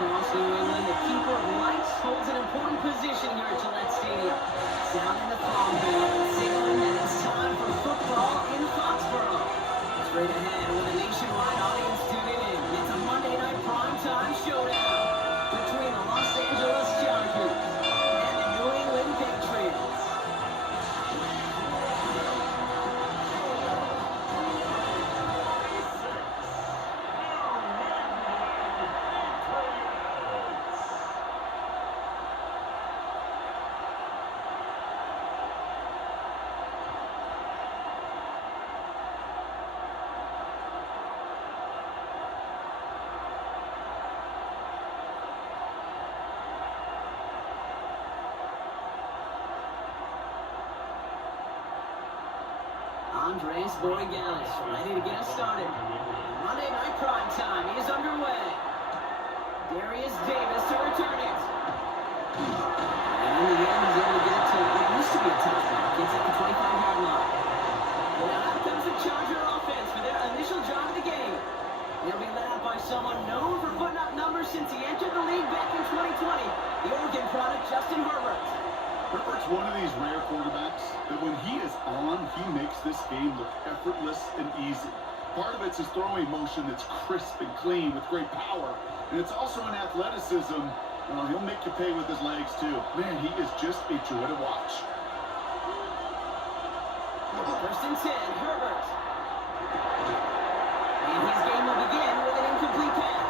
across New England, the keeper of lights holds an important position here at Gillette Stadium. Sound in the throng bell, signaling that it's time for football in Foxborough. Straight ahead with a nationwide audience tuning in, it's a Monday night primetime showdown between the Los Angeles Chargers and the New England Patriots. Andres Borregalis ready to get us started. Monday Night Prime Time is underway. Darius Davis to return it. And in the end, he's able to get it to what used to be a touchdown. Gets at the 25-yard line. And now out comes the Charger offense for their initial drive of the game. They'll be led out by someone known for putting up numbers since he entered the league back in 2020. The Oregon product, Justin Herbert. Herbert's one of these rare quarterbacks that when he is on, he makes this game look effortless and easy. Part of it's his throwing motion that's crisp and clean with great power. And it's also an athleticism. Well, he'll make you pay with his legs, too. Man, he is just a joy to watch. First and 10, Herbert. And his game will begin with an incomplete pass.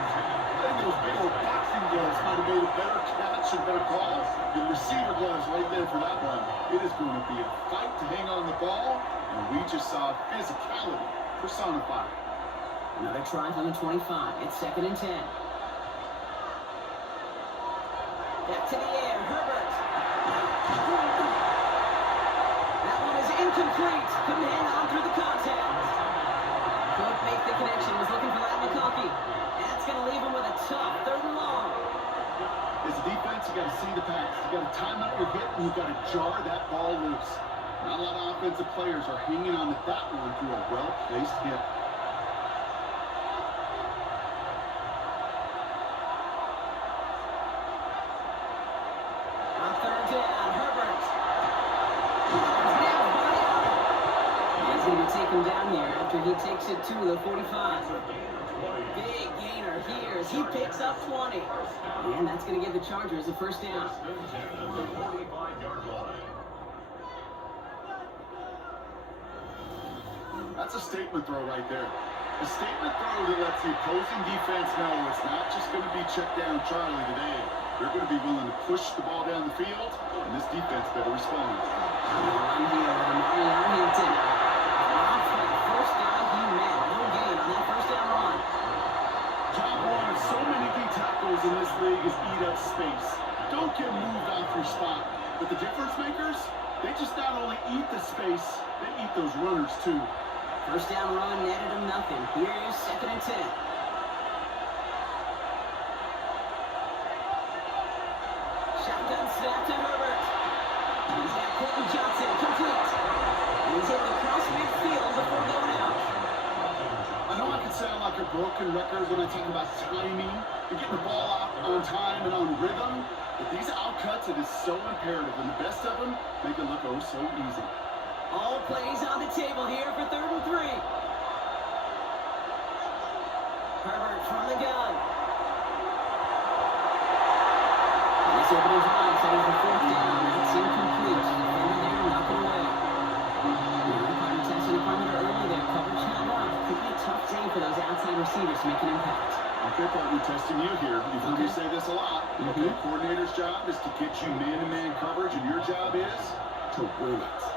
I think those big old boxing gloves might have made a better catch and better call. The receiver gloves right there for that one. It is going to be a fight to hang on the ball, and we just saw physicality personified. Another try on the 25. It's 2nd and 10. Back to the air, Herbert. That one is incomplete. Couldn't hang on through the contact. Couldn't make the connection. Was looking for that McConkey. That's going to leave him with a tough 3rd and long. As a defense, you got to see the pass. You got to time up your hit, and you got to jar that ball loose. Not a lot of offensive players are hanging on to that one through a well-placed hit. On 3rd down, Herbert. Nailed by Allen. He's going to take him down here after he takes it to the 45. Big gainer here as he picks up 20. And that's going to give the Chargers a 1st down. That's a statement throw right there. A statement throw that lets the opposing defense know it's not just going to be check down Charlie today. They're going to be willing to push the ball down the field, and this defense better respond. Run here with Mario Hinton. Dropped for the 1st down he met. No gain on that 1st down run. Job one of so many D tackles in this league is eat up space. Don't get moved off your spot. But the difference makers, they just not only eat the space, they eat those runners too. 1st down run netted him nothing. Here is 2nd and 10. Shotgun snap to Herbert. He's got Quentin Johnson complete. He's able to cross midfield before going out. I know I can sound like a broken record when I talk about timing and getting the ball out on time and on rhythm, but these outcuts, it is so imperative, and the best of them make it look oh so easy. All plays on the table here for 3rd and 3. Herbert from the gun. This opening drive setting for 4th down. It's incomplete. Defender there, knock it away. Umpire testing the perimeter early there. Coverage held up. Could be a tough day for those outside receivers to make an impact. Okay, partner, testing you here. You've heard me say this a lot. Okay, coordinator's job is to get you man-to-man coverage, and your job is to win it.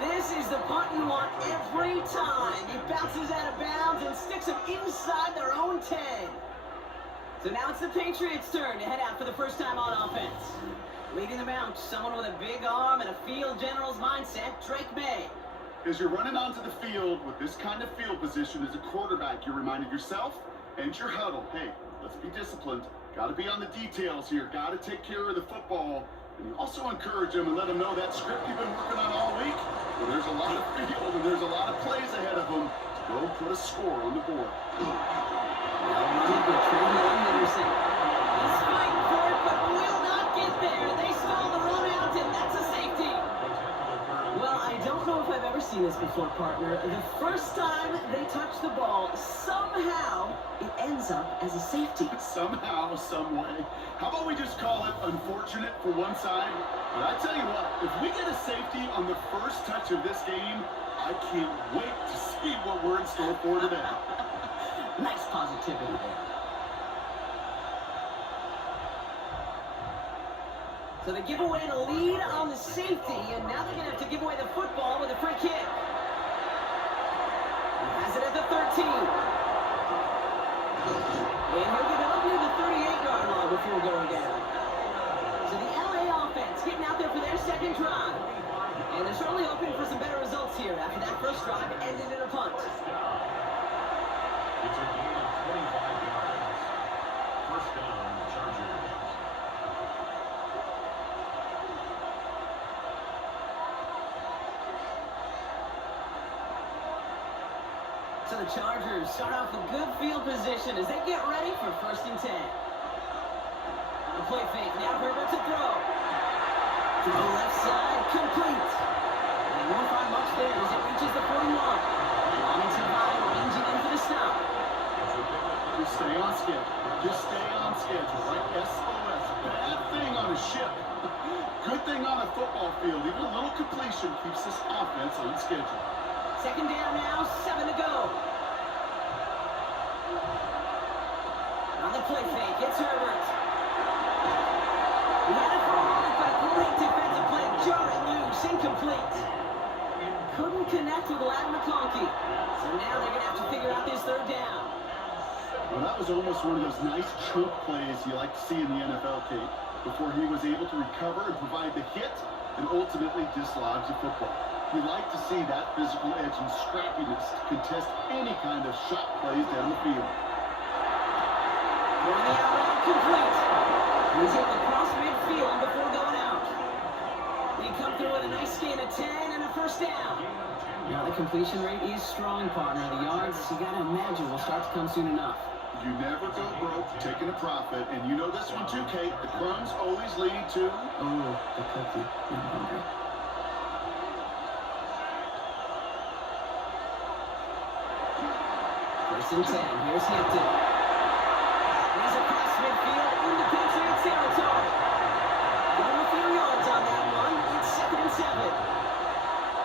This is the punt you want every time. He bounces out of bounds and sticks him inside their own 10. So now it's the Patriots' turn to head out for the 1st time on offense. Leading them out, someone with a big arm and a field general's mindset, Drake May. As you're running onto the field with this kind of field position as a quarterback, you're reminding yourself and your huddle, hey, let's be disciplined. Got to be on the details here. Got to take care of the football. And you also encourage them and let them know that script you've been working on all week, well, there's a lot of field and there's a lot of plays ahead of them to go put a score on the board. He's fighting for it, but will not get there. They stole the run out, and that's a safety. Well, I don't know if I've ever seen this before, partner. The first time they touch the ball, somehow it ends up as a safety. Somehow, some way. How about we just call it unfortunate for one side? But I tell you what, if we get a safety on the first touch of this game, I can't wait to see what we're in store for today. Nice positivity there. So they give away the lead on the safety, and now they're going to have to give away the football with a free kick. He has it at the 13. And he'll get up near the 38-yard line before going down. So the LA offense getting out there for their second drive. And they're certainly hoping for some better results here after that first drive ended in a punt. It's a gain of 25 yards. First down, Chargers. So the Chargers start off with good field position as they get ready for 1st and 10. The play fake, now Herbert to throw. To the left side, complete. And won't find much there as it reaches the 41. Long and Tavai ranging in for the stop. Just stay on schedule. Just stay on schedule. Like SOS. Bad thing on a ship. Good thing on a football field. Even a little completion keeps this offense on schedule. Second down now, 7 to go. On the play fake, it's Herbert. He had it for a moment, but a great defensive play. Jarring loose, incomplete. Couldn't connect with Ladd McConkey. So now they're going to have to figure out this third down. Well, that was almost one of those nice chunk plays you like to see in the NFL, Kate, before he was able to recover and provide the hit and ultimately dislodge the football. You like to see that physical edge and scrappiness to contest any kind of shot plays down the field. Going the outright complete. He's able to cross midfield before going out. They come through with a nice gain of 10 and a first down. Now the completion rate is strong, partner. The yards, you got to imagine, will start to come soon enough. You never go broke taking a profit, and you know this one too, Kate. The crumbs always lead to... Oh, the cookie. I'm hungry. First and 10. Here's Hampton. He's across midfield into Patriots territory. Give him a few yards on that one. It's 2nd and 7.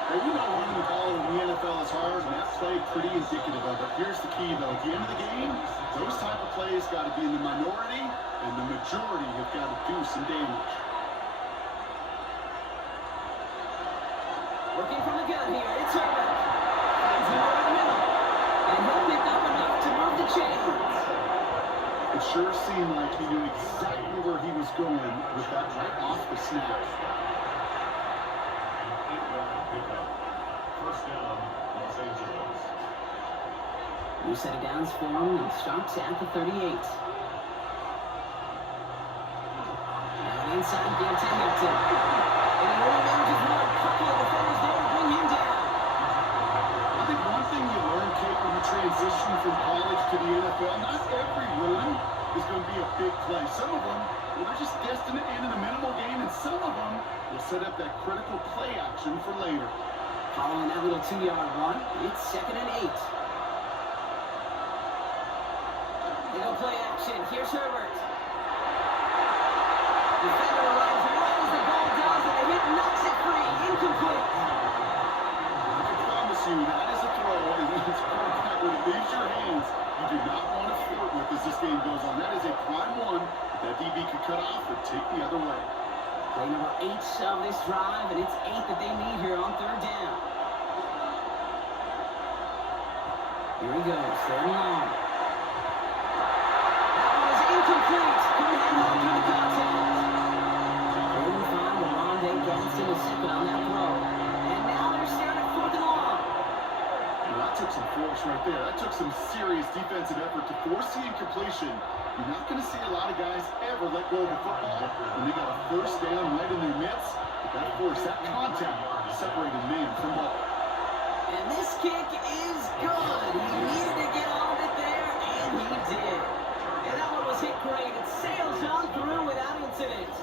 Hey, we know running the ball in the NFL is hard, and that play pretty indicative of it. Here's the key, though. At the end of the game, those type of plays got to be in the minority, and the majority have got to do some damage. Working from the gun here. It's Herbert. Finds him over the middle. And he'll pick up enough to move the chains. It sure seemed like he knew exactly where he was going with that right off the snap. First down, Los Angeles. New set of downs for him and starts at the 38. Now inside, give to Hampton. And he only manages one. Couple of defenders there to bring him down. I think one thing you learn, Kate, when you transition from college to the NFL, not every run is going to be a big play. Some of them, well, they're just destined to end in a minimal gain, and some of them will set up that critical play action for later. Following that little 2-yard run, it's 2nd and 8. They go play action. Here's Herbert. Defender arrives right as the ball does, and the hit knocks it free. Incomplete. I promise you, that is a throw, and it's a quarterback when it leaves your hands, you do not want to flirt with as this game goes on. That is a prime one that DB could cut off or take the other way. Play number 8 of this drive, and it's 8 that they need here on 3rd down. Here he goes, 3rd and long. That one is incomplete. Couldn't hang on through the contact. Couldn't find Rondé Gadsden a second on that throw. And now they're starting at 4th and long. Well, that's a took some force right there. That took some serious defensive effort to force the incompletion. You're not going to see a lot of guys ever let go of the football when they got a first down right in their midst. But that force, that contact, separated man from ball. And this kick is good. He needed to get all of it there, and he did. And that one was hit great. It sails on through without incident.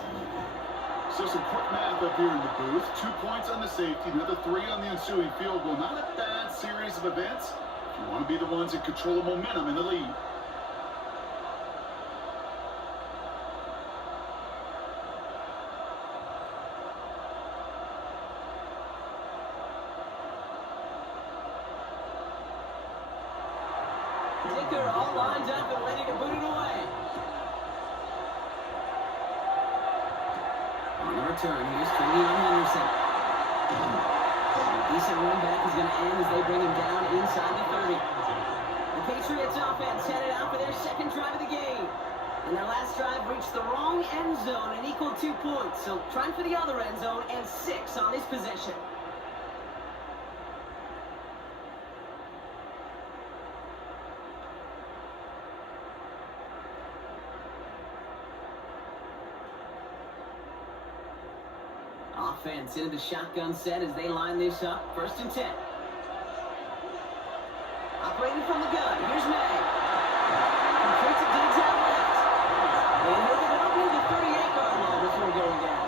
So some quick math up here in the booth. 2 points on the safety, another 3 on the ensuing field goal. Not a bad series of events. You want to be the ones that control the momentum in the lead. Dicker all lined up and ready to boot it away. On the return, here's Travion Henderson. A decent run back is going to end as they bring him down inside the 30. The Patriots offense headed out for their second drive of the game. And their last drive reached the wrong end zone and equaled 2 points. So trying for the other end zone and 6 on this possession. Offense into the shotgun set as they line this up. 1st and 10. Operating from the gun. Here's May. Completes it deep out left. And he'll get it up near the 38-yard line before going down.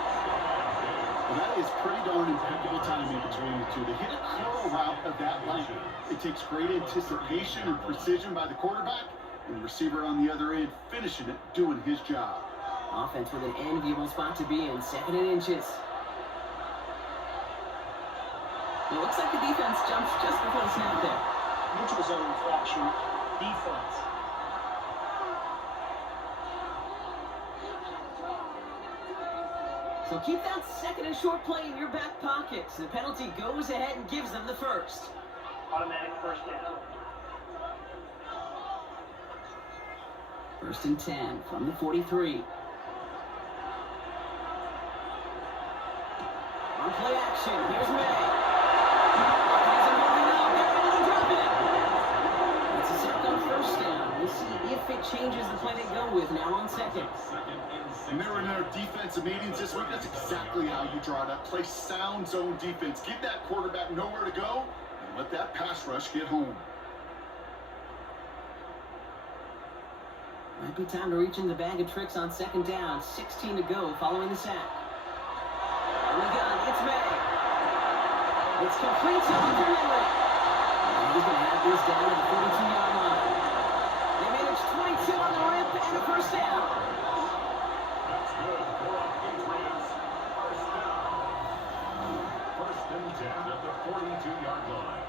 Well, that is pretty darn impeccable timing between the two. To hit a curl route of that length, it takes great anticipation and precision by the quarterback, and the receiver on the other end finishing it, doing his job. Offense with an enviable spot to be in. 2nd and inches. It looks like the defense jumps just before the snap there. Neutral zone infraction, defense. So keep that 2nd and short play in your back pocket. So the penalty goes ahead and gives them the first. Automatic first down. 1st and 10 from the 43. On play action, here's May. It's a sack on 1st down. We'll see if it changes the play they go with now on 2nd. And they were in our defensive meetings this week. That's exactly how you draw it up. Play sound zone defense. Give that quarterback nowhere to go and let that pass rush get home. Might be time to reach in the bag of tricks on 2nd down. 16 to go following the sack. On the gun, it's May. It's complete to Hunter Henry. And he's going to have this down at the 42-yard line. They manage 22 on the rip and a 1st down. That's good for our Patriots. 1st down. 1st and 10 at the 42-yard line.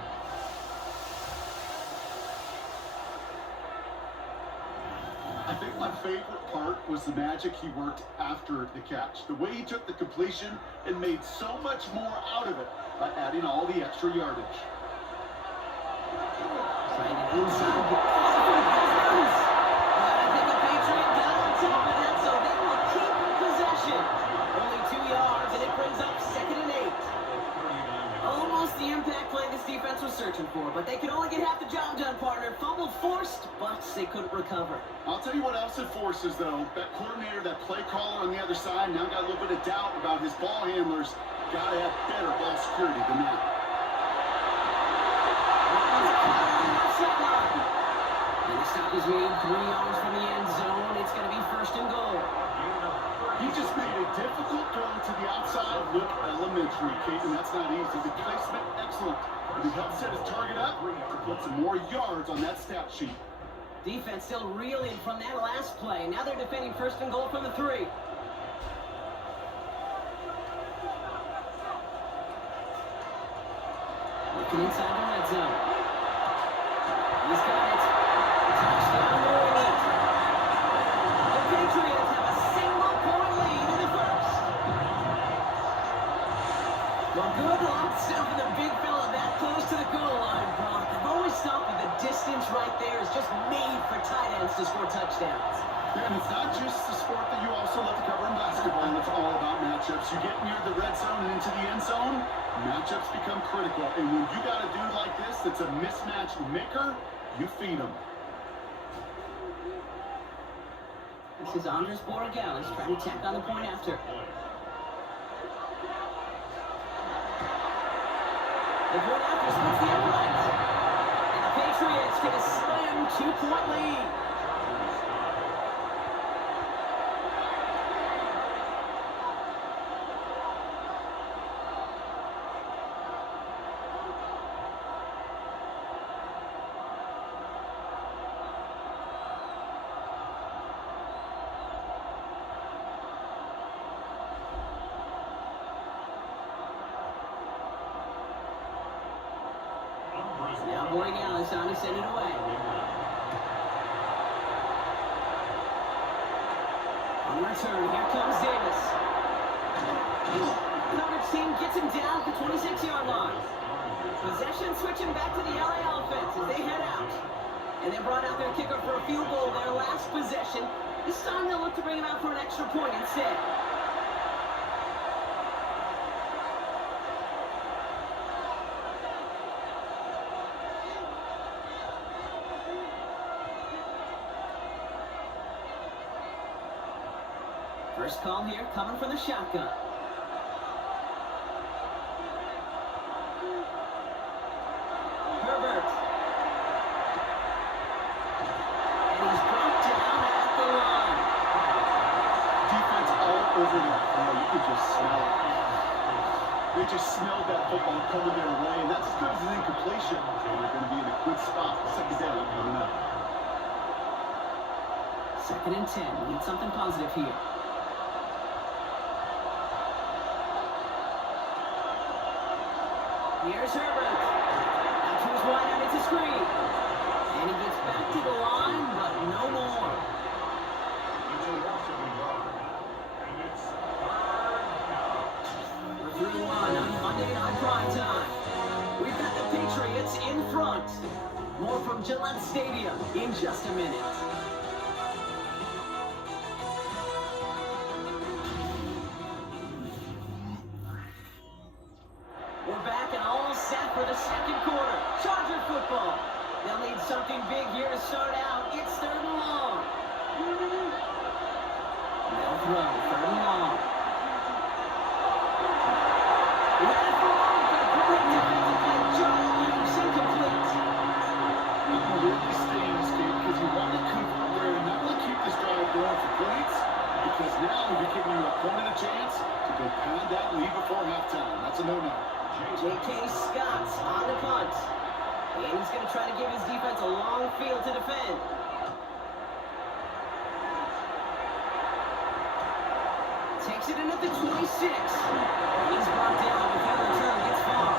I think my favorite part was the magic he worked after the catch. The way he took the completion and made so much more out of it by adding all the extra yardage. Trying to inside the business. I think the Patriot got on top of that, so they will keep possession. Only 2 yards, and it brings up 2nd and 8. Almost the impact play this defense was searching for, but they could only get half the job done, partner. Fumble forced, but they couldn't recover. I'll tell you what else it forces, though. That coordinator, that play caller on the other side, now got a little bit of doubt about his ball handlers. Got to have better ball security than that. And the stop is made 3 yards from the end zone. It's going to be 1st and goal. He just made a difficult throw to the outside. Look elementary, Kate, and that's not easy. The placement, excellent. But he helped set his target up to put some more yards on that stat sheet. Defense still reeling from that last play. Now they're defending 1st and goal from the 3. Looking inside the red zone. He's got it. Touchdown, New England. The Patriots have a single-point lead in the 1st. Well, good luck stuffing the big fella that close to the goal line, Brock. I've always thought that the distance right there is just made for tight ends to score touchdowns. Yeah, and it's not just the sport that you also love to cover in basketball. It's all about matchups. You get near the red zone and into the end zone, matchups matchups become critical, and when you got a dude like this that's a mismatch maker, you feed him. This is Andres Borregales trying to tack on the point after. The point after splits the uprights. And the Patriots take a slim 2-point lead. Now Borregales on to send it away. On return, here comes Davis. Coverage team gets him down at the 26-yard line. Possession switching back to the LA offense as they head out. And they brought out their kicker for a field goal their last possession. This time they'll look to bring him out for an extra point instead. First call here coming from the shotgun. Herbert. And he's brought down at the line. Defense all over that play. You could just smell it. They just smelled that football coming their way, and that's as good as an incompletion. And they're going to be in a good spot. Second down coming up. 2nd and 10. We need something positive here. Here's Herbert. Out to his wide out, it's a screen. And he gets back to the line, but no more. It's a Washington run. And it's We're 3-1 on Monday Night Prime Time. We've got the Patriots in front. More from Gillette Stadium in just a minute. We're back and all set for the second quarter. Charger football. They'll need something big here to start out. It's 3rd and long. They'll throw 3rd and long. Ran it for long, but great defensive play. Charlie Williams incomplete. You can really stay in this game because you want to convert there and not really keep this drive going for points, because now you're giving your opponent a chance to go pound that lead before halftime. That's a no-no. J.K. Scott on the punt. And he's going to try to give his defense a long field to defend. Takes it in at the 26. He's brought down before the return gets far.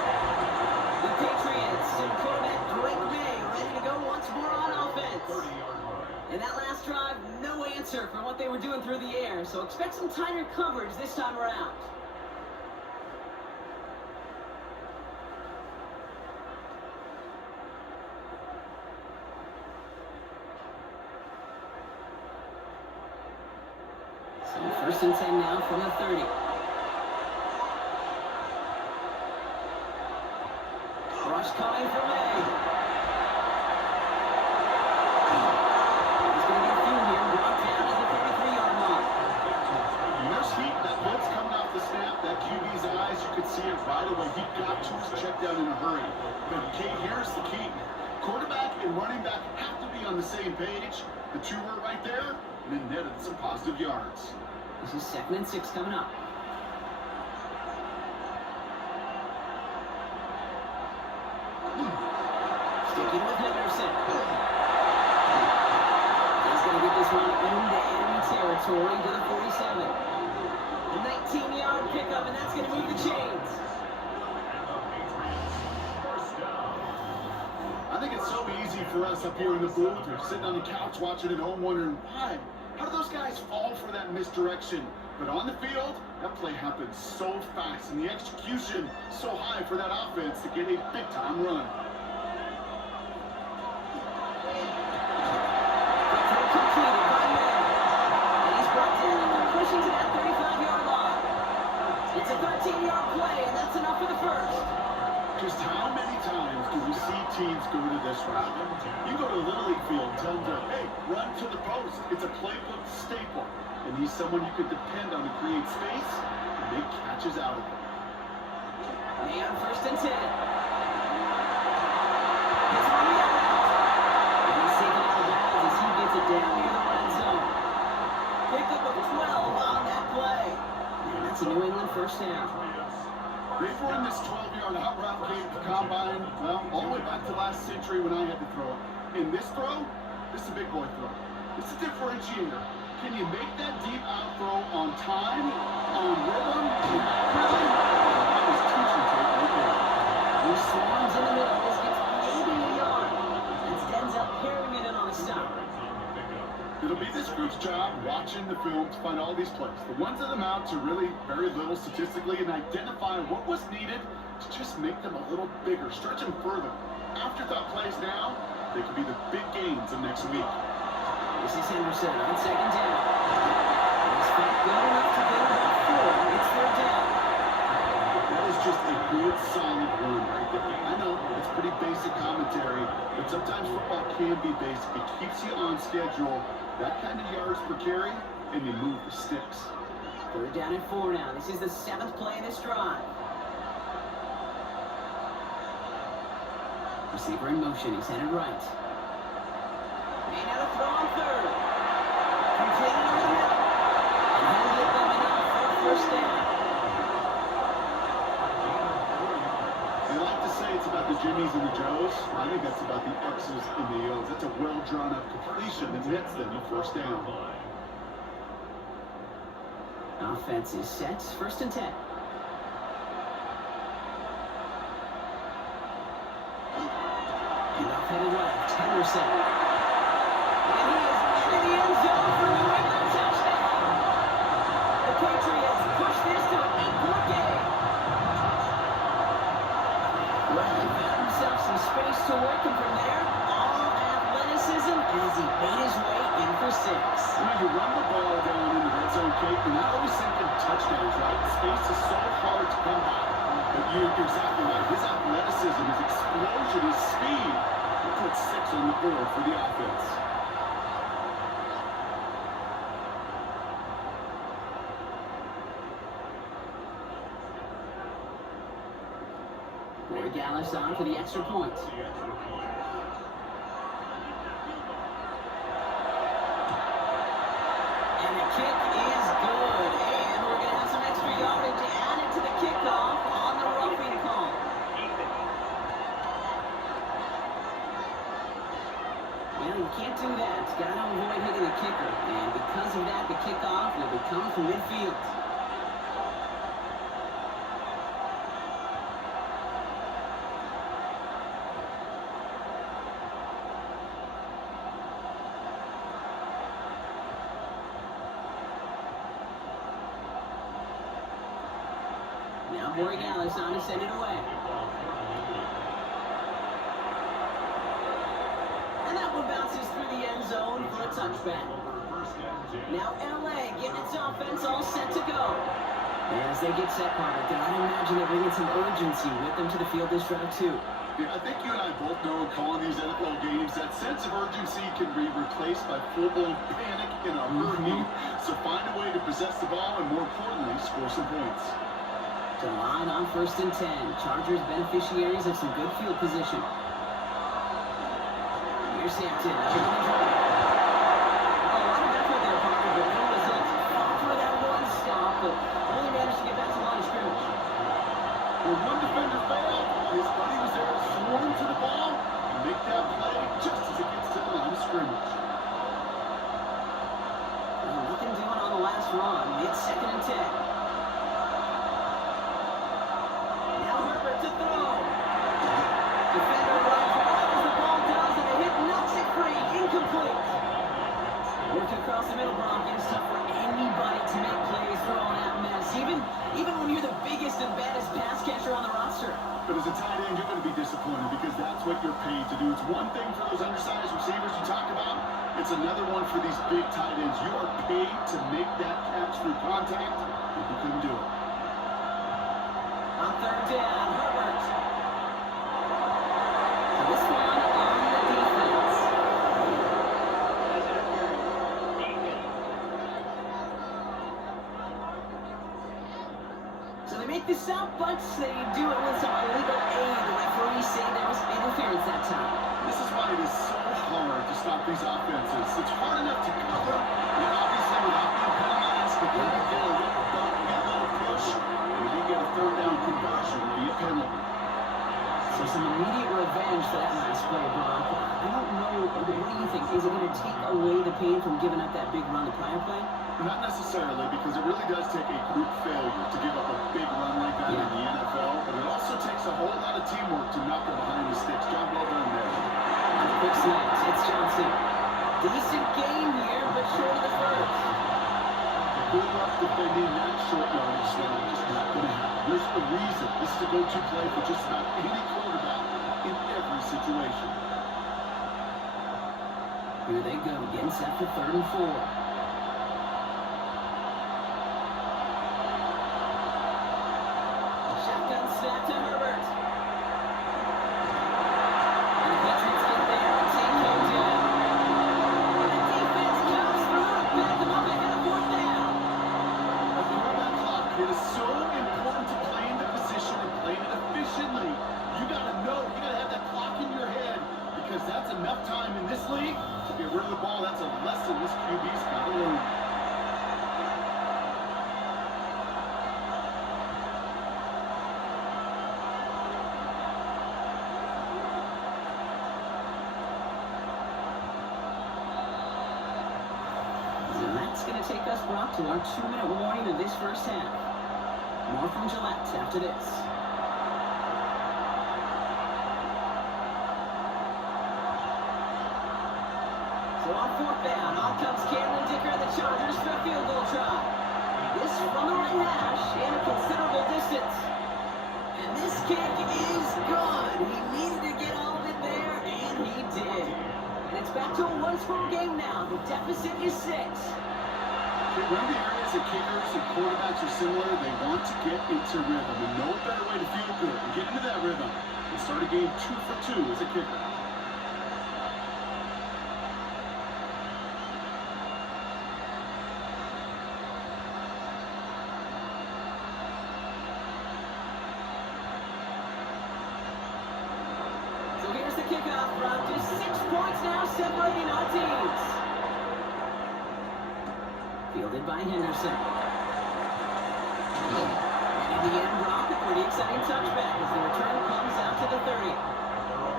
The Patriots and quarterback Drake May ready to go once more on offense. 30-yard line. And that last drive, no answer for what they were doing through the air. So expect some tighter coverage this time around. So 1st and 10 now from the 30. Rush coming from May. He's going to get a few here, brought down at the 33-yard line. There's heat. That blitz coming off the snap, that QB's eyes, you could see it right away. He got to his check down in a hurry. But Kate, here's the key. Quarterback and running back have to be on the same page. The two were right there, and it netted some positive yards. This is 2nd and 6 coming up. Sticking with Henderson. He's going to get this one end-to-end territory to the 47. A 19-yard pickup, and that's going to move the chains. I think it's so easy for us up here in the booth or sitting on the couch watching at home wondering why. How do those guys fall for that misdirection? But on the field, that play happens so fast and the execution so high for that offense to get a big-time run. Completed by May. And he's brought down after pushing to that 35-yard line. It's a 13-yard play, and that's enough for the first. Just how many times do we see teams go to this route? You go to a Little League field, tell them, hey, run to the post. It's a playbook staple. And he's someone you can depend on to create space and make catches out of it. May on 1st and 10. It's on the out. And he's taken out of bounds as he gets it down near the red zone. Picked up a 12 on that play. And that's a New England first down. They've run this 12-yard out route game at the combine, well, all the way back to last century when I had to throw it. In this throw, this is a big boy throw. It's a differentiator. Can you make that deep out throw on time, on rhythm, and accurately? That was teaching tape right there. He swarms in the middle. This gets maybe a yard. And ends up carrying it in on a stop. It'll be this group's job watching the film to find all these plays. The ones that amount to really very little statistically and identify what was needed to just make them a little bigger, stretch them further. Afterthought plays now, they could be the big gains of next week. This is Henderson on 2nd down. He's felt good enough to get about 4. It's 3rd down. That is just a good, solid run right there. I know it's pretty basic commentary, but sometimes football can be basic. It keeps you on schedule. That kind of yards per carry, and you move the sticks. 3rd down and 4 now. This is the 7th play in this drive. Receiver in motion. He's headed right. May now throw on 3rd. Completed over the middle. And he'll get them enough for 1st down. They like to say it's about the Jimmies and the Joes. I think that's about the X's and the O's. That's a well-drawn-up completion that nets them a 1st down. Offense is set. 1st and 10. And off headed left. Henderson. And he is into the end zone for New England touchdown. The Patriots push this to an 8-point game. Well, he found himself some space to work, and from there, all athleticism as he made his way in for 6. You run the ball down in the red zone, Kate, you're not always thinking touchdowns, right? Space is so hard to come by. But you're exactly right. His athleticism, his explosion, his speed, he put 6 on the board for the offense. Dallas on for the extra point. And the kick is good. And we're going to have some extra yardage added to the kickoff on the roughing call. Well, you can't do that. Got to avoid hitting the kicker. And because of that, the kickoff will be coming from midfield. Now Borregales on to send it away. And that one bounces through the end zone for a touchback. Now LA getting its offense all set to go. And as they get set, Carter, I'd imagine they're bringing some urgency with them to the field this drive too. Yeah, I think you and I both know calling these NFL games, that sense of urgency can be replaced by full-blown panic in a hurry. So find a way to possess the ball and, more importantly, score some points. To line on 1st and 10. Chargers beneficiaries of some good field position. Here's Hampton. A lot of effort there, Parker, but no results. Fought for that one stop, but only managed to get back to the line of scrimmage. When one defender failed, his buddy was there to swarm to the ball and make that play just as it gets to the line of scrimmage. Well, nothing doing on the last run. It's 2nd and 10. To throw. Defender runs right as the ball does, and the hit knocks it free. Incomplete. Working across the middle, Brock. It's tough for anybody to make plays throwing that mess, even when you're the biggest and baddest pass catcher on the roster. But as a tight end, you're going to be disappointed because that's what you're paid to do. It's one thing for those undersized receivers you talk about. It's another one for these big tight ends. You are paid to make that catch through contact, and you couldn't do it. On 3rd down, Herbert. this out, but they do it with some illegal aid. The referees say there was interference that time. This is why it is so hard to stop these offenses. It's hard enough to cover, and obviously without being penalized, but then you get a little bump, you get a little push, and you get a third down conversion where you penalty. So some immediate revenge for that last play, Brock. I don't know, what do you think? Is it going to take away the pain from giving up that big run the prior play? Not necessarily, because it really does take a group failure to give up a big run like that in the NFL, but it also takes a whole lot of teamwork to knock it behind the sticks. John, well done there. On the quick snaps, it's Johnson. Decent game here, but short of the first. Good luck defending that short yardage snap. Just not going to happen. There's a reason. This is a go-to play for just about any quarterback in every situation. Here they go, getting set for 3rd and 4. Shotgun snap to Herbert. And the Patriots get there and take him down. And the defense comes through, back them up ahead of 4th down. On that clock, it is so important to play in the position and play it efficiently. You got to know, you got to have that clock in your head, because that's enough time in this league to get rid of the ball. That's a lesson this QB's got to learn. And that's going to take us, Brock, to our 2-minute warning of this first half. More from Gillette after this. So on 4th down, on comes Cameron Dicker and the Chargers for a field goal try. This from the right hash and a considerable distance. And this kick is good. He needed to get all of it there, and he did. And it's back to a 1-score game now. The deficit is 6. One of the areas that kickers and quarterbacks are similar, they want to get into rhythm. And no better way to feel good and get into that rhythm than start a game 2 for 2 as a kicker. So here's the kickoff, Brock. Just 6 points now separating our teams. Fielded by Henderson. And in the end, Brock, a pretty exciting touchback as the return comes out to the 30.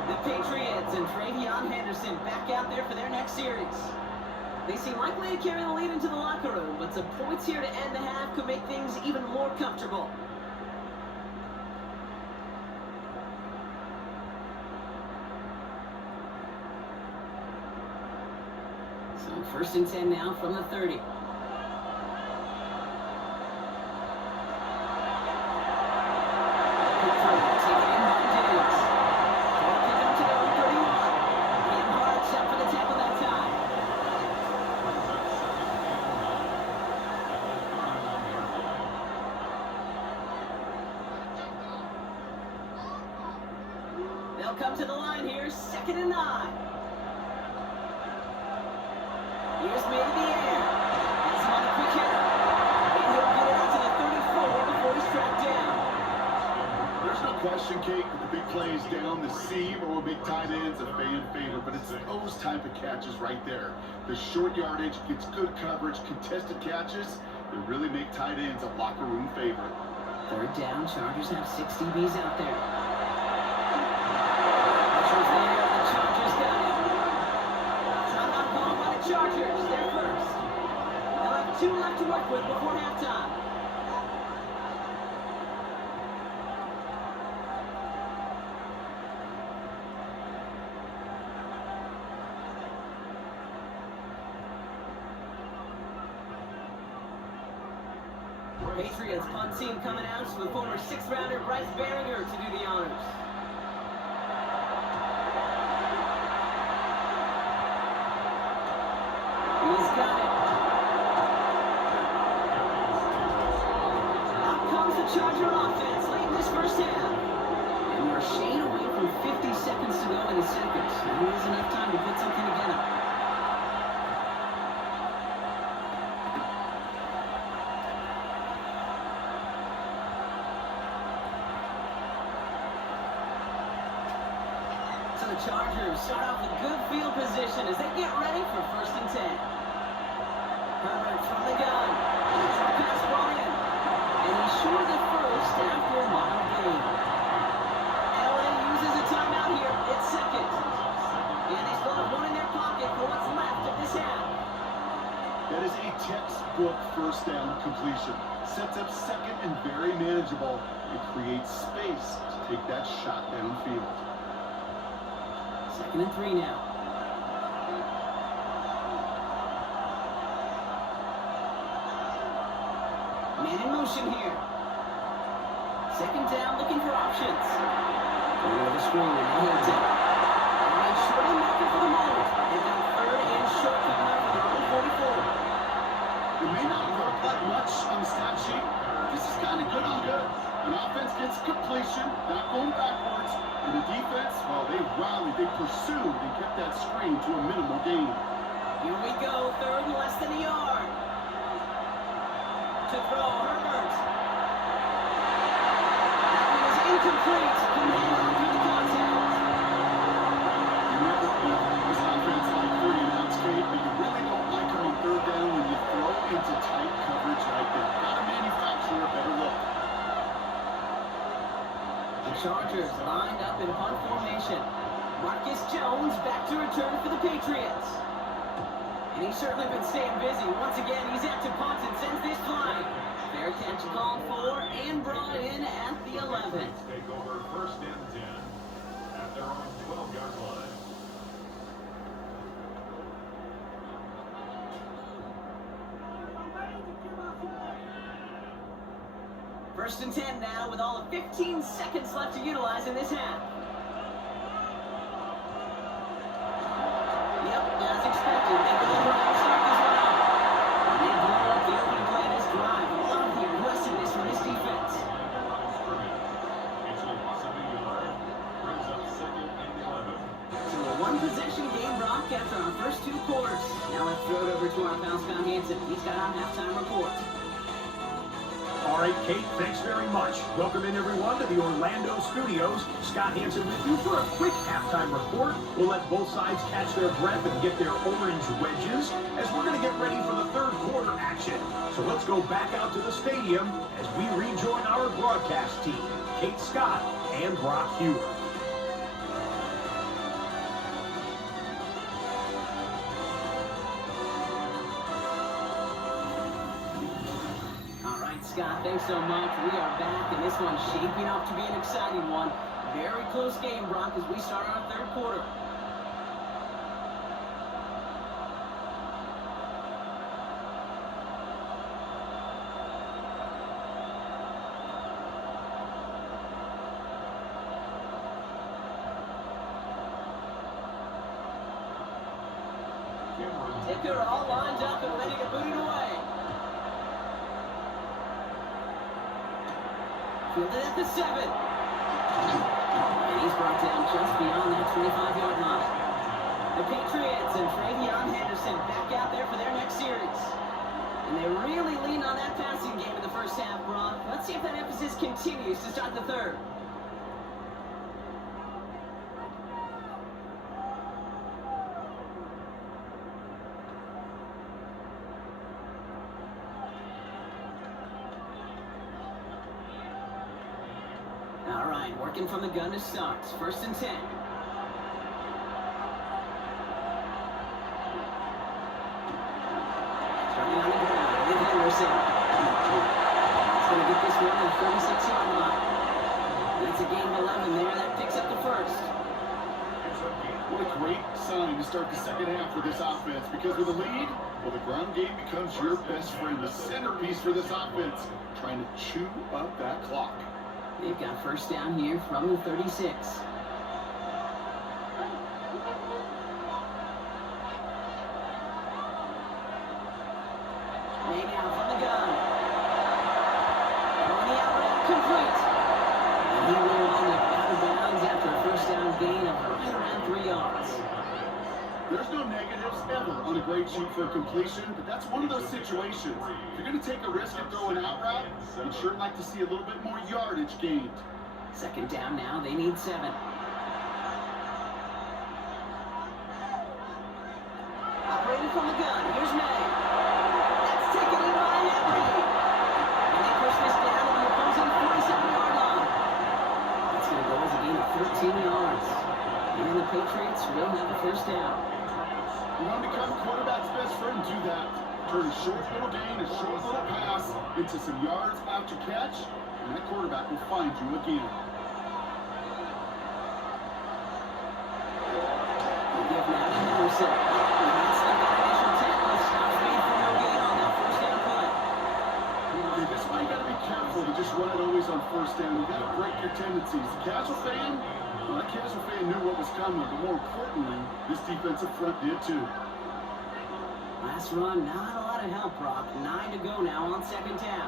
The Patriots and Travion Henderson back out there for their next series. They seem likely to carry the lead into the locker room, but some points here to end the half could make things even more comfortable. So 1st and 10 now from the 30. They'll come to the line here, 2nd and 9. Here's made in the air. He's on a quick hitter. And he'll get it out to the 34 before he's tracked down. There's no question, Kate, that the big plays down the seam or big tight ends a fan favorite, but it's those type of catches right there. The short yardage, gets good coverage, contested catches that really make tight ends a locker room favorite. 3rd down, Chargers have 6 DBs out there. Pressure's there, the Chargers got it. Timeout called by the Chargers, they're first. They'll have 2 left to work with before halftime. Patriots punt team coming out with former 6th-rounder Bryce Behringer to do the honors. He's got it. Out comes the Charger offense late in this first half. And we're shade away from 50 seconds to go in the second. There is enough time to put something together. the Chargers start off with good field position as they get ready for 1st and 10. Herbert from the gun. Short pass brought in. And he's short of the first after a mild gain. LA uses a timeout here. It's 2nd. And they still have one in their pocket for what's left of this half. That is a textbook 1st down completion. Sets up 2nd and very manageable. It creates space to take that shot downfield. 2nd and 3 now. Man in motion here. 2nd down, looking for options. Going over the screen, and he hits it. And short and marker for the moment. They've got 3rd and short coming up for their own 44. It may not look like much on the stat sheet. This is kind of good on good. An offense gets completion, not going backwards. And the defense, well, they rallied, they pursued, and kept that screen to a minimal gain. Here we go, 3rd and less than a yard. To throw, Herbert. That one is incomplete. The man through the contact. You never beat this offense like 3 and outs, Kate, but you really don't like them on 3rd down when you throw into tight coverage like that. Gotta manufacture a better look. The Chargers lined up in punt formation. Marcus Jones back to return for the Patriots. And he's certainly been staying busy. Once again, he's out to punt and sends this flying. Fair catch called for and brought in at the 11. Take over 1st and 10 at their own 12-yard line. First and 10 now with all of 15 seconds left to utilize in this half. Yep, as expected, they go over and start this one out. And they blow up the opening play of this drive. A lot of the aggressiveness from this defense. So a one-possession game, Brock, after our first 2 quarters. Now let's throw it over to our pal Scott Hansen. He's got our halftime report. All right, Kate, thanks very much. Welcome in, everyone, to the Orlando studios. Scott Hansen with you for a quick halftime report. We'll let both sides catch their breath and get their orange wedges as we're going to get ready for the 3rd quarter action. So let's go back out to the stadium as we rejoin our broadcast team, Kate Scott and Brock Hewer. Scott, thanks so much. We are back, and this one's shaping up to be an exciting one. Very close game, Brock, as we start our 3rd quarter. Dicker all lined up and ready to boot it away. Fielded at the 7. And he's brought down just beyond that 25-yard line. The Patriots and Travion Henderson back out there for their next series. And they really leaned on that passing game in the first half, Brock. Let's see if that emphasis continues to start the 3rd. All right, working from the gun to start. 1st and 10. Starting on the ground with Henderson. He's going to get this one at the 36-yard line. That's a gain of 11 there. That picks up the 1st. What a great sign to start the 2nd half for this offense, because with a lead, well, the ground game becomes your best friend, the centerpiece for this offense, trying to chew up that clock. They've got 1st down here from the 36. May now from the gun. On the out route, complete. And he will wind up out of bounds after a 1st down gain of right around 3 yards. There's no negatives ever on a great shoot for a completion, but that's one of those situations. If you're going to take a risk and throw an out route, you'd sure like to see a little bit more yardage gained. 2nd down now, they need 7. Working from the gun. Here's May. That's taken in by Henry. And they push this down to the opposing 47-yard line. That's going to go as a gain of 13 yards. And the Patriots will have a first down. You want to become a quarterback's best friend, do that. Turn a short little gain, a short little pass into some yards after catch, and that quarterback will find you again. They give now to Henderson. That's the initial tackle. Stop made for no gain on that first down play. Okay, this is why you got to be careful to just run it always on first down. You got to break your tendencies. The casual fan, well, that casual fan knew what was coming, but more importantly, this defensive front did too. Last run, not a lot of help, Brock. 9 to go now on second down.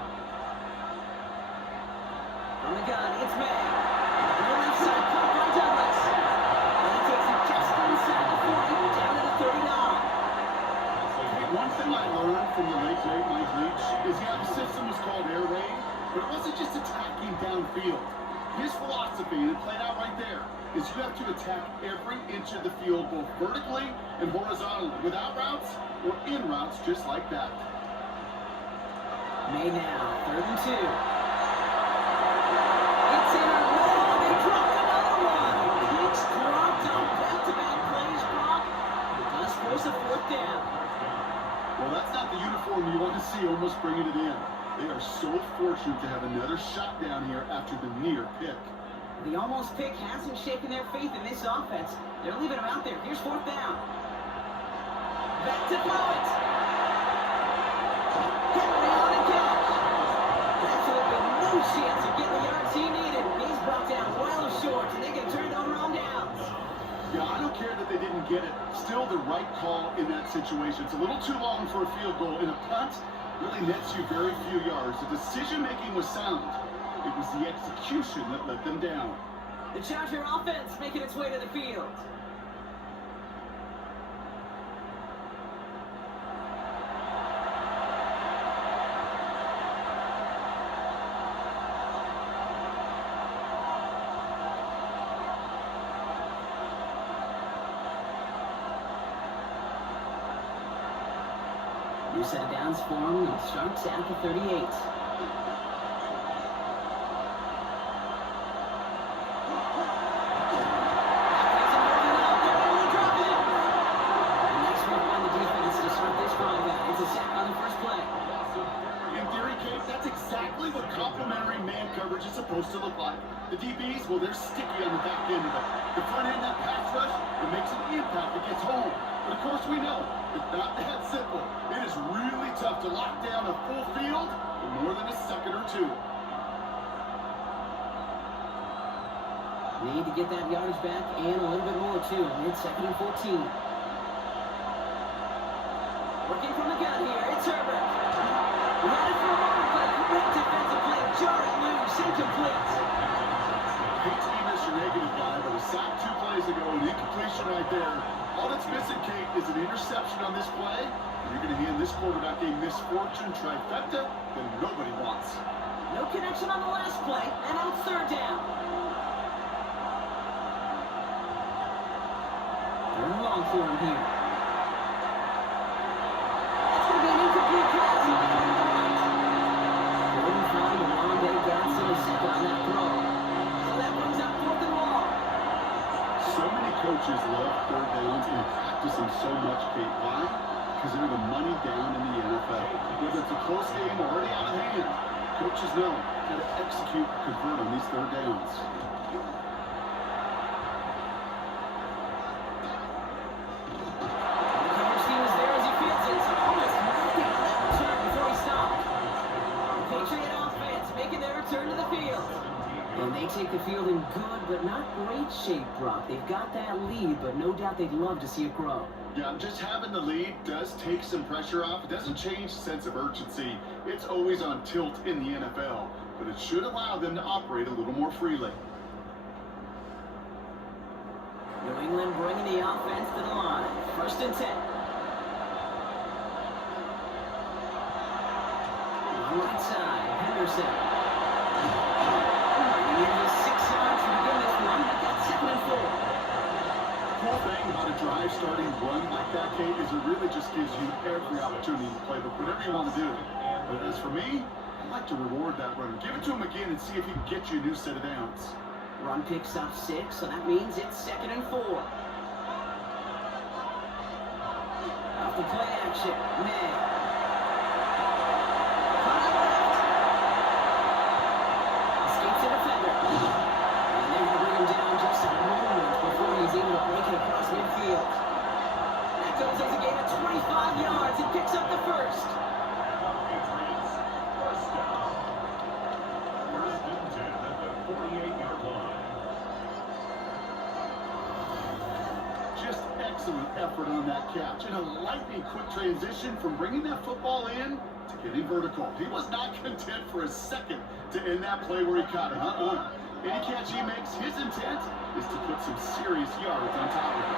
From the gun, it's May. On the left side, caught by Douglas. And he takes it just inside the 40, down to the 39. One thing I learned from the late great Mike Leach is, yeah, the system was called air raid, but it wasn't just attacking downfield. His philosophy, and it played out right there, is you have to attack every inch of the field, both vertically and horizontally, without routes or in routes, just like that. May now, 3rd and 2. It's in a row. They dropped another one. Kicks dropped on back-to-back plays, Brock. It does force a 4th down. Well, that's not the uniform you want to see almost bringing it in. They are so fortunate to have another shot down here after the near pick. The almost pick hasn't shaken their faith in this offense. They're leaving him out there. Here's 4th down. Back to throw it. Henry on a catch. Absolutely no chance of getting the yards he needed. He's brought down well short, and they can turn it over on downs. Yeah, I don't care that they didn't get it. Still the right call in that situation. It's a little too long for a field goal, and a punt really nets you very few yards. The decision-making was sound. It was the execution that let them down. The Charger offense making its way to the field. New set of downs for him, and starts at the 38. It's a sack on the first play. In theory, Kate, that's exactly what complementary man coverage is supposed to look like. The DBs, well, they're sticky on the back end of it. The front end, that pass rush, it makes an impact. It gets home. But of course, we know it's not that simple. It is really tough to lock down a full field for more than a second or two. Need to get that yardage back and a little bit more, too. It's 2nd and 14. Working from the gun here, it's Herbert. We had it for a moment, but a great defensive play. Jarring loose, incomplete. Hate to be Mr. Negative guy, but a sack 2 plays ago, an incompletion right there. All that's missing, Kate, is an interception on this play. And you're going to hand this quarterback a misfortune trifecta that nobody wants. No connection on the last play, and now it's 3rd down. 3rd and long for him here. That's going to be an incomplete pass. Couldn't find a long day Gadsden a second on that throw. So that brings up 4th and long. So many coaches love 3rd downs and practice them so much, Kate. Why? Because they're the money down in the NFL. Whether it's a close game already out of hand, coaches know how to execute and convert on these 3rd downs. The coverage team is there as he fields it, so almost nothing on that return before he stopped. The Patriot offense making their return to the field. And they take the field in good but not great shape, Brock. They've got that lead, but no doubt they'd love to see it grow. Yeah, just having the lead does take some pressure off. It doesn't change the sense of urgency. It's always on tilt in the NFL, but it should allow them to operate a little more freely. New England bringing the offense to the line. 1st and 10. On right side, Henderson. He needed 6 yards to begin this one, but that's 2nd and 4. The whole thing about a drive starting run like that, Kate, is it really really just gives you every opportunity to play, but whatever you want to do. But as for me, I'd like to reward that runner. Give it to him again and see if he can get you a new set of downs. Run picks up 6, so that means it's 2nd and 4. Off the play action, May. Escapes the defender. And they're going to bring him down just a moment before he's able to break it across midfield. That goes as a gain of 25 yards and picks up the first. Patriots, first down. First and 10 at the 48-yard line. Just excellent effort on that catch. And a lightning quick transition from bringing that football in to getting vertical. He was not content for a second to end that play where he caught it. Any catch he makes, his intent is to put some serious yards on top of it.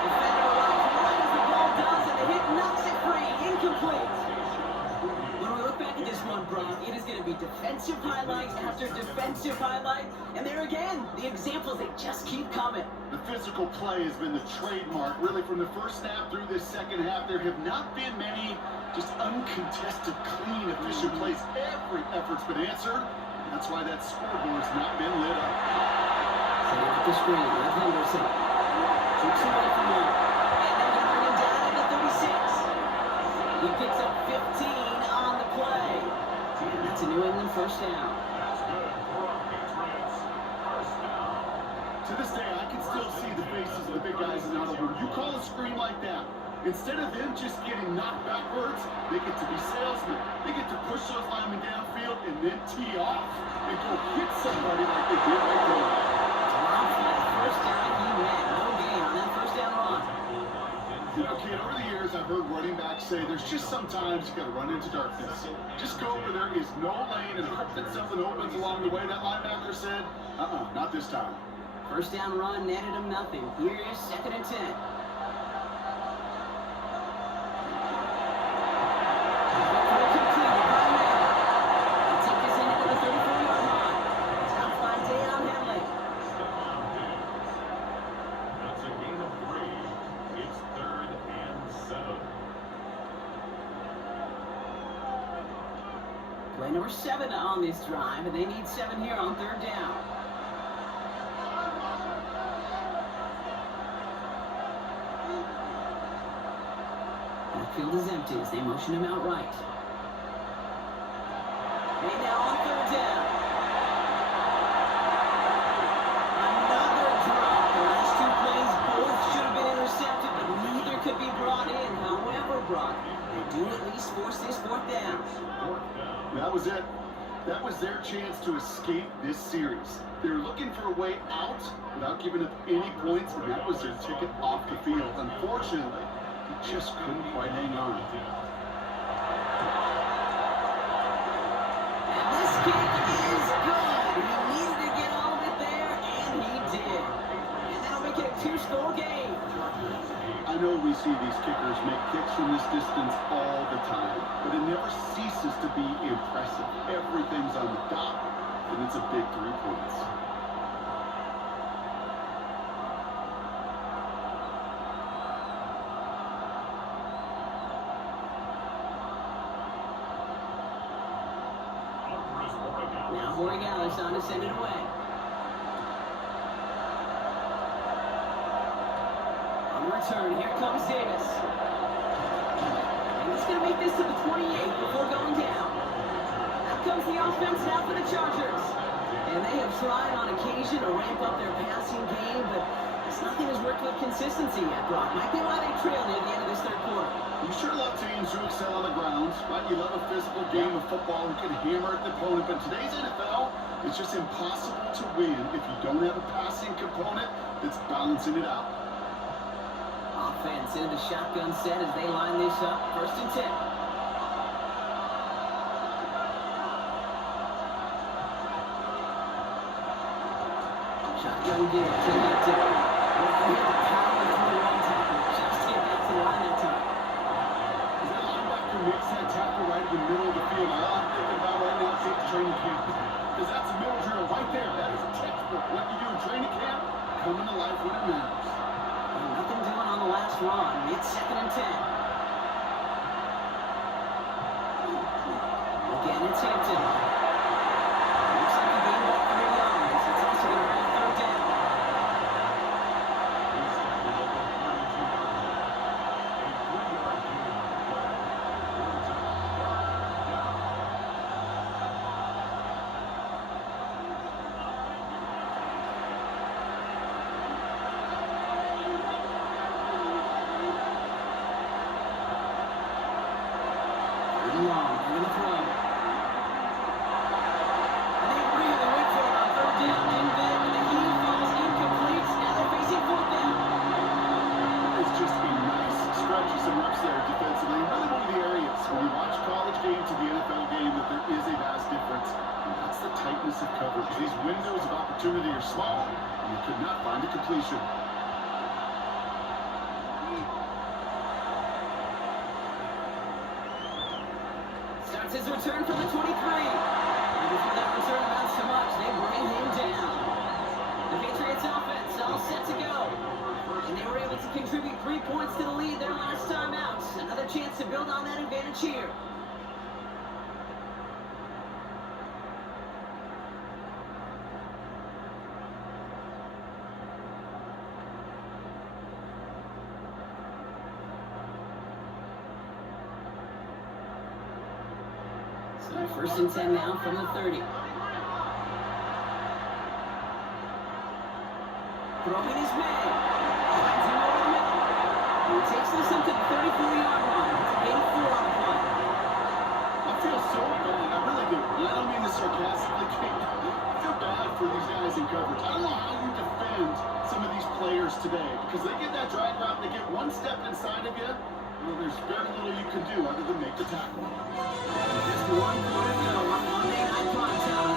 Defender arrives right as the ball does, and the hit knocks it free. Incomplete. When we look back at this one, Brock, it is going to be defensive highlights after defensive highlight. And there again, the examples, they just keep coming. The physical play has been the trademark, really, from the first snap through this second half. There have not been many just uncontested, clean, efficient plays. Every effort's been answered. And that's why that scoreboard's not been lit up. Setting up the screen, Rev Henderson. Kicks away from him. And they're going to bring him down at the 36. He picks up 15 on the play. And that's a New England first down. That's good for our Patriots. First down. To this day, I can still see the faces of the big guys in Audible. You call a screen like that, instead of them just getting knocked backwards, they get to be salesmen. They get to push those linemen downfield and then tee off and go hit somebody like they did right there. Dropped for the first down he met. No gain on that first down run. You know, kid, over the years, I've heard running backs say there's just sometimes you got to run into darkness. Just go where there is no lane and hope that something opens along the way. That linebacker said, not this time. First down run netted him nothing. Here's 2nd and 10. Completed by May. He'll take this into the 34-yard line. Stopped by Deion Henley. Stephon Diggs. That's a gain of 3. It's 3rd and 7. Play number 7 on this drive, and they need 7 here on 3rd down. Backfield is empty as they motion him out right. May now on 3rd down. Another drop. The last 2 plays both should have been intercepted, but neither could be brought in. However, Brock, they do at least force this 4th down. That was it. That was their chance to escape this series. They were looking for a way out without giving up any points, and that was their ticket off the field. Unfortunately, he just couldn't quite hang on. And this kick is good. He needed to get all of it there, and he did. And that'll make it a 2-score game. I know we see these kickers make kicks from this distance all the time, but it never ceases to be impressive. Everything's on the dot, and it's a big 3 points. Now Borregales on to send it away. On the return, here comes Davis. And he's going to make this to the 28 before going down. Out comes the offense now for the Chargers. And they have tried on occasion to ramp up their passing game, but nothing has worked with consistency yet, Brock. Might be why they trail near the end of this 3rd quarter. You sure love teams who excel on the ground, right? You love a physical game of football who can hammer at the opponent, but today's NFL, it's just impossible to win if you don't have a passing component that's balancing it out. Offense into the shotgun set as they line this up. 1st and 10. Shotgun give, connected. Well, he had the power through one tackle. Just get back to the line that time. As that linebacker makes that tackle right in the middle of the field, all I'm thinking about right now is taking training camp. Because that's a middle drill right there. That is a textbook. What you do in training camp, coming to life when it matters. Nothing doing on the last run. It's 2nd and 10. Again, it's Hampton. Looks like he gained about 3 yards. It's also going to bring 3rd down. Long, they're going to throw. And they really wait for it on 3rd down. And then the heel falls incomplete. Now they're facing 4th down. It's just a nice stretch of some reps there defensively. Really one of the areas when you watch college game to the NFL game that there is a vast difference. And that's the tightness of coverage. These windows of opportunity are small, and you could not find a completion. Starts his return from the 23. And before that return amounts to much, they bring him down. The Patriots offense all set to go. And they were able to contribute 3 points to the lead their last time out. Another chance to build on that advantage here. So 1st and 10 now from the 30. Throwing is May. Finds him over the middle. He takes this up to the 34-yard line. It's a gain of 4 on the play. I feel so bad. I really do. And I don't mean this sarcastically. I feel bad for these guys in coverage. I don't know how you defend some of these players today because they get that drag route, they get one step inside of you. Well, there's very little you can do other than make the tackle. Just 1 quarter to go on Monday Night Prime Time.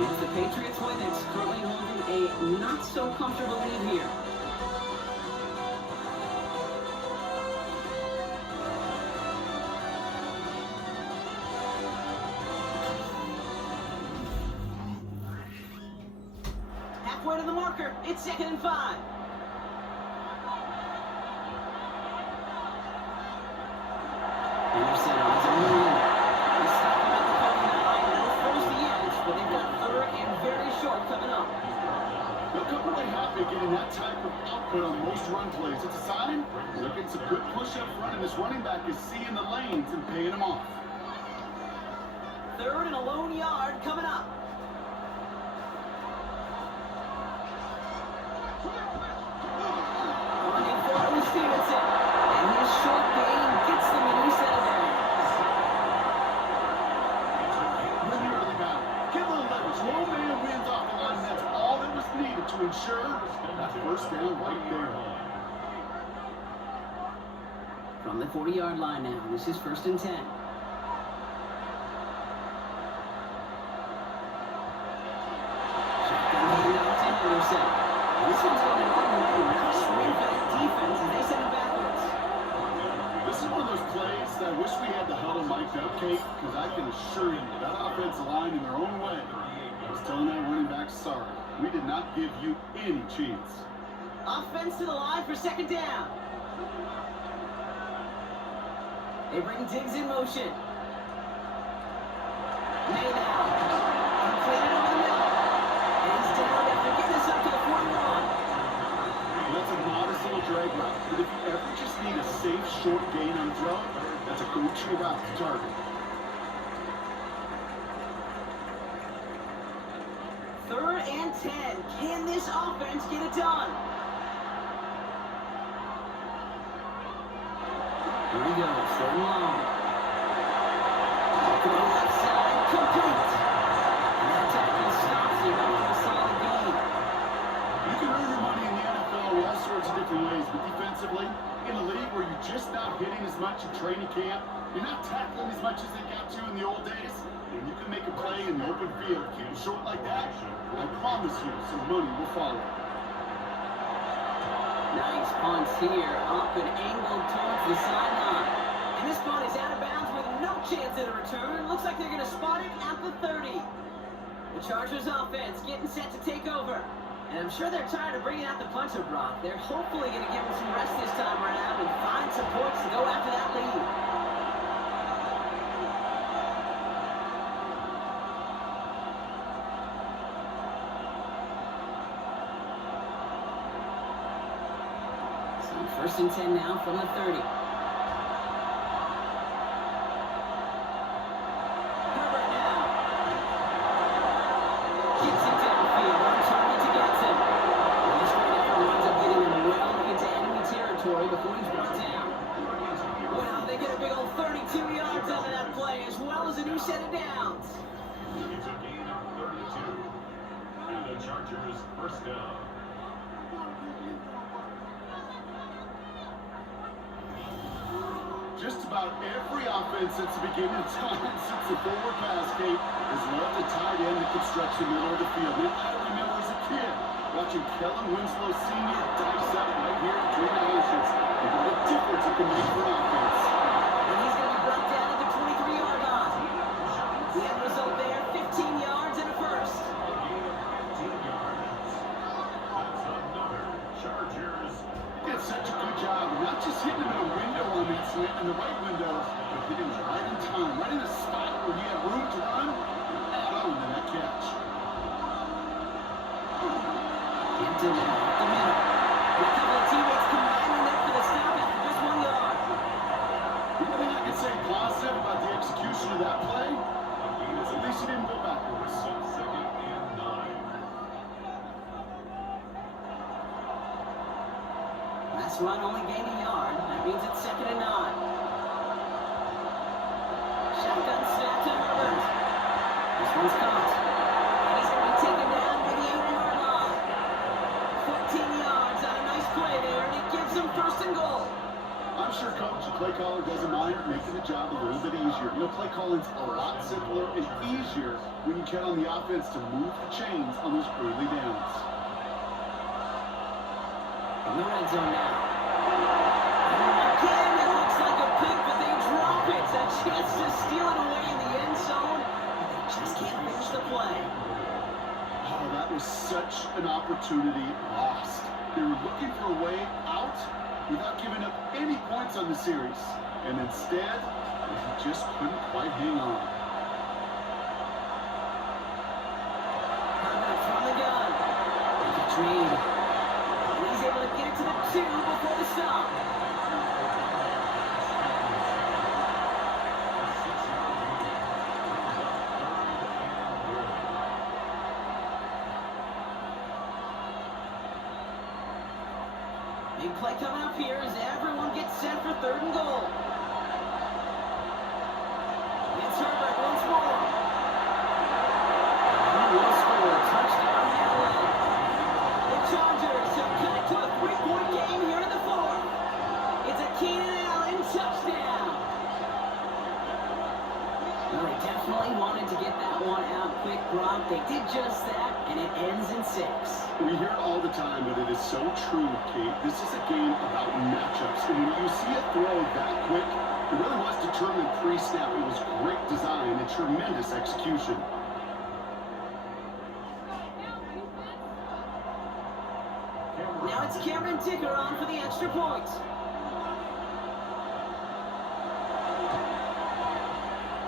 It's the Patriots win. It's currently holding a not-so-comfortable lead here. Halfway to the marker. It's 2nd and 5. Anderson on his own line. He's stopping at the 39. No first yards, but they've got 3rd and very short coming up. They'll come away happy getting that type of output on most run plays. It's a sign they're getting some good push up front, and this running back is seeing the lanes and paying them off. 3rd and a lone yard coming up. Running forward with Stevenson. And his short gain gets them a new set of downs. Really early battle. Get a little leverage. Low man wins off the line. That's all that was needed to ensure that 1st down right there. From the 40-yard line now, this is 1st and 10. Shotgun handoff to Anderson. This one's going to run away. Nice swing for that defense as they send it backwards. This is one of those plays that I wish we had the huddle mic'd up, Kate, because I can assure you that offensive line in their own way was telling that running back, sorry, we did not give you any chance. Offense to the line for 2nd down. They bring Diggs in motion. May now. Completed over the middle. And he's down after getting this up to the 41. That's a modest little drag route, but if you ever just need a safe short gain on throw, that's a go-to route to target. 3rd and 10. Can this offense get it done? Here he goes, 3rd and long. Throw left side, complete. And that tackle stops him after a solid gain. You can earn your money in the NFL all sorts of different ways, but defensively, in a league where you're just not hitting as much in training camp, you're not tackling as much as they got to in the old days, and you can make a play in the open field, keep it short like that, I promise you some money will follow. Nice punts here, up and angled towards the sideline. And this punt is out of bounds with no chance at a return. Looks like they're going to spot it at the 30. The Chargers offense getting set to take over. And I'm sure they're tired of bringing out the punter, Brock. They're hopefully going to give him some rest this time around and find some points to go after that lead. So 1st and 10 now from the 30. Before he's brought down. Well, they get a big old 32 yards out of that play, as well as a new set of downs. It's a gain of 32. And the Chargers first down. Just about every offense since the beginning of time, since the forward pass, Kate, has loved a tight end that could stretch the middle of the field. Man, I remember as a kid watching Kellen Winslow Sr. dice up right here at Green Nations. And what a difference it can make for an offense. And he's going to be brought down at the 23-yard line. The end result there, 15 yards and a first. A gain of 15 yards. That's another Chargers. Did such a good job of not just hitting him in a window on that slant, in the right window, but hitting him right in time, right in a spot where he had room to run. Add on to that catch. Into the middle. And a couple of teammates combining there for the stop after just 1 yard. The only thing I can say positive about the execution of that play is at least he didn't go backwards. 2nd and 9. Last run only gained a yard. That means it's 2nd and 9. Shotgun snap to Herbert. This one's caught. And he's going to be taken down to the 8-yard line. 14 yards on a nice play there, and it gives him 1st and goal. I'm sure coach, the play caller, doesn't mind making the job a little bit easier. You know, play calling's a lot simpler and easier when you count on the offense to move the chains on those early downs. In the red zone now. And again, it looks like a pick, but they drop it. A chance to steal it away in the end zone, but they just can't finish the play. Oh, that was such an opportunity lost. They were looking for a way out without giving up any points on the series. And instead, they just couldn't quite hang on. Herbert from the gun. Catch Reed. And he's able to get it to the 2 before the stop. Big play coming up here as everyone gets set for 3rd and goal. It's Herbert once more. He will score a touchdown here. The Chargers have cut it to a 3-point game here in the 4th. It's a Keenan Allen touchdown. Well, they definitely wanted to get that one out quick, Brock. They did just that, and it ends in 6. We hear it all the time, but it is so true, Kate. This is a game about matchups. And when you see a throw that quick, it really was determined pre-snap. It was great design and tremendous execution. Now it's Cameron Dicker on for the extra point.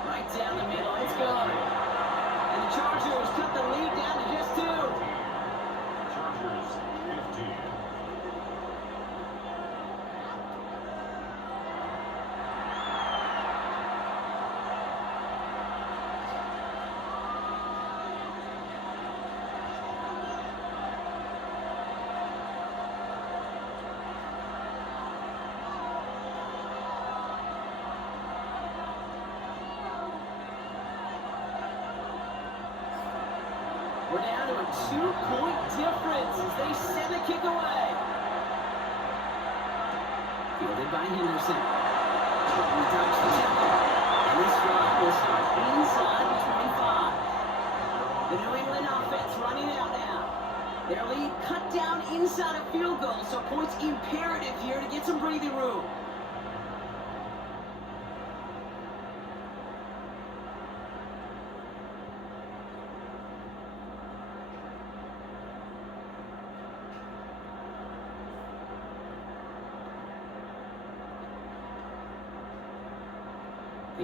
Right down the middle, it's good. And the Chargers cut the lead down to just 2. Chargers 15. We're down to a 2-point difference as they send the kick away. Fielded by Henderson. He touched the tackle. And this drive will start inside the 25. The New England offense running out now. Their lead cut down inside a field goal, so points imperative here to get some breathing room.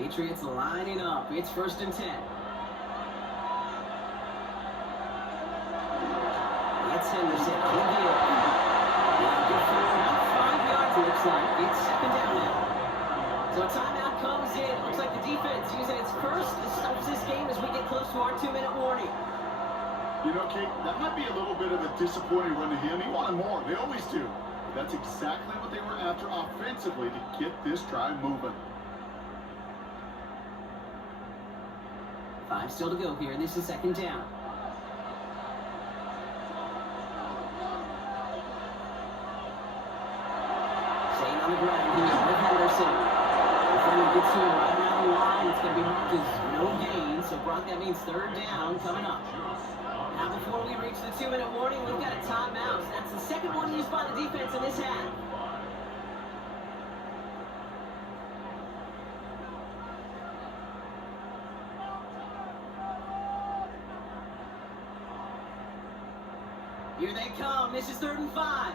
Patriots lining up. It's 1st and 10. It's Henderson. Good deal. Good for about 5 yards, it looks like. It's 2nd down now. So a timeout comes in. Looks like the defense using its first to stop this game as we get close to our 2-minute warning. You know, Kate, that might be a little bit of a disappointing run to him. He wanted more. They always do. But that's exactly what they were after offensively to get this drive moving. 5 still to go here. This is 2nd down. Staying on the ground here with Henderson. Defender gets to him right around the line. It's going to be marked as no gain. So, Brock, that means 3rd down coming up. Now, before we reach the 2-minute warning, we've got a timeout. That's the second one used by the defense in this half. Here they come. This is 3rd and 5.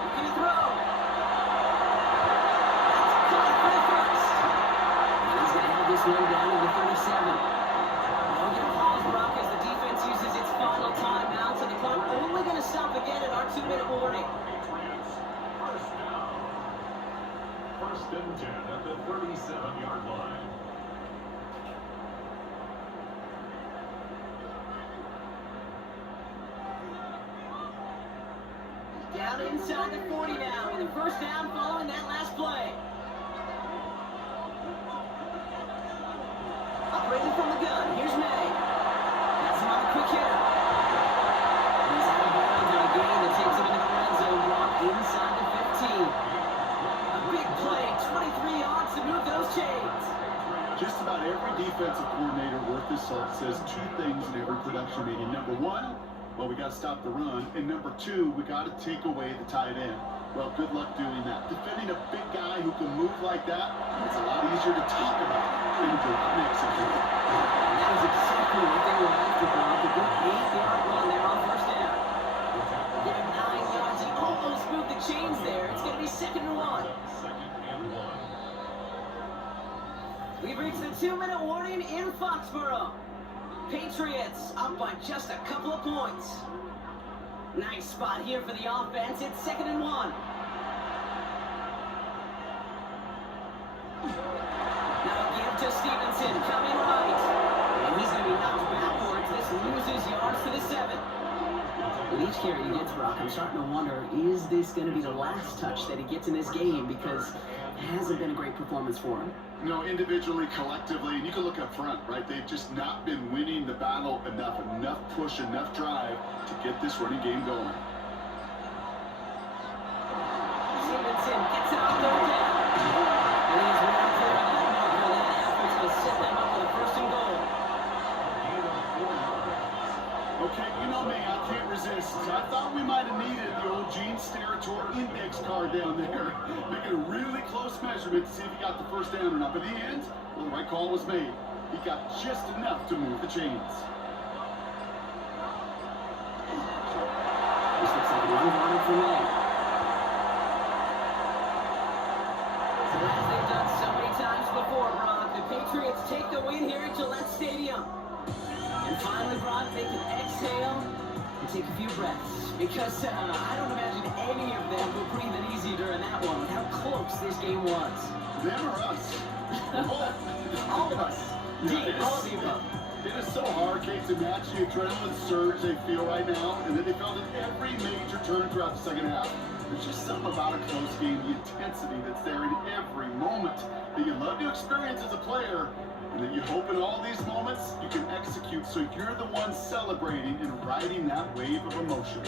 Looking to throw. That's caught for the first. And he's going to have this one down to the 37. Now we're going to pause, Brock, as the defense uses its final timeout. So the clock only going to stop again at our 2-minute warning. Patriots, first down. 1st and 10 at the 37-yard line. Down inside the 40 now, with the 1st down following that last play. Operating from the gun, here's May. That's him on a quick hitter. He's out of bounds on a gain that takes him into the red zone block inside the 15. A big play, 23 yards to move those chains. Just about every defensive coordinator worth his salt says 2 things in every production meeting. Number 1, well, we got to stop the run. And number 2, we got to take away the tight end. Well, good luck doing that. Defending a big guy who can move like that, it's a lot easier to talk about than to execute. And that is exactly what they were after, Brock. A good 8-yard run there on 1st down. Give him 9 yards. He almost moved the chains there. It's going to be 2nd and 1. 2nd and 1. We've reached the 2-minute warning in Foxborough. Patriots up by just a couple of points. Nice spot here for the offense. It's 2nd and 1. Now a give to Stevenson, coming right. And he's going to be knocked backwards. This loses yards to the 7. With each carry he gets, Brock, I'm starting to wonder, is this going to be the last touch that he gets in this game? Because it hasn't been a great performance for him. You know, individually, collectively, and you can look up front, right? They've just not been winning the battle enough push, enough drive to get this running game going. Stevenson gets it on 3rd down. And he's right clear of that marker. That effort's going to set them up with a 1st and goal. Gain of 4 yards. Okay, you know me, I can't resist. I thought we might have needed the old Gene Steratore index card down there. Make it a really close measurement to see if he got the 1st down or not. But in the end, well, the right call was made. He got just enough to move the chains. This looks like one running for me. So as they've done so many times before, Brock, the Patriots take the win here at Gillette Stadium. And finally, Brock, they can exhale and take a few breaths. Because I don't imagine any of them were breathing easy during that one with how close this game was. Them or us? All of us. Indeed, all of you both. It is so hard, Kate, to match the adrenaline surge they feel right now, and then they felt it every major turn throughout the 2nd half. There's just something about a close game, the intensity that's there in every moment that you love to experience as a player, and that you hope in all these moments you can execute so you're the one celebrating and riding that wave of emotion.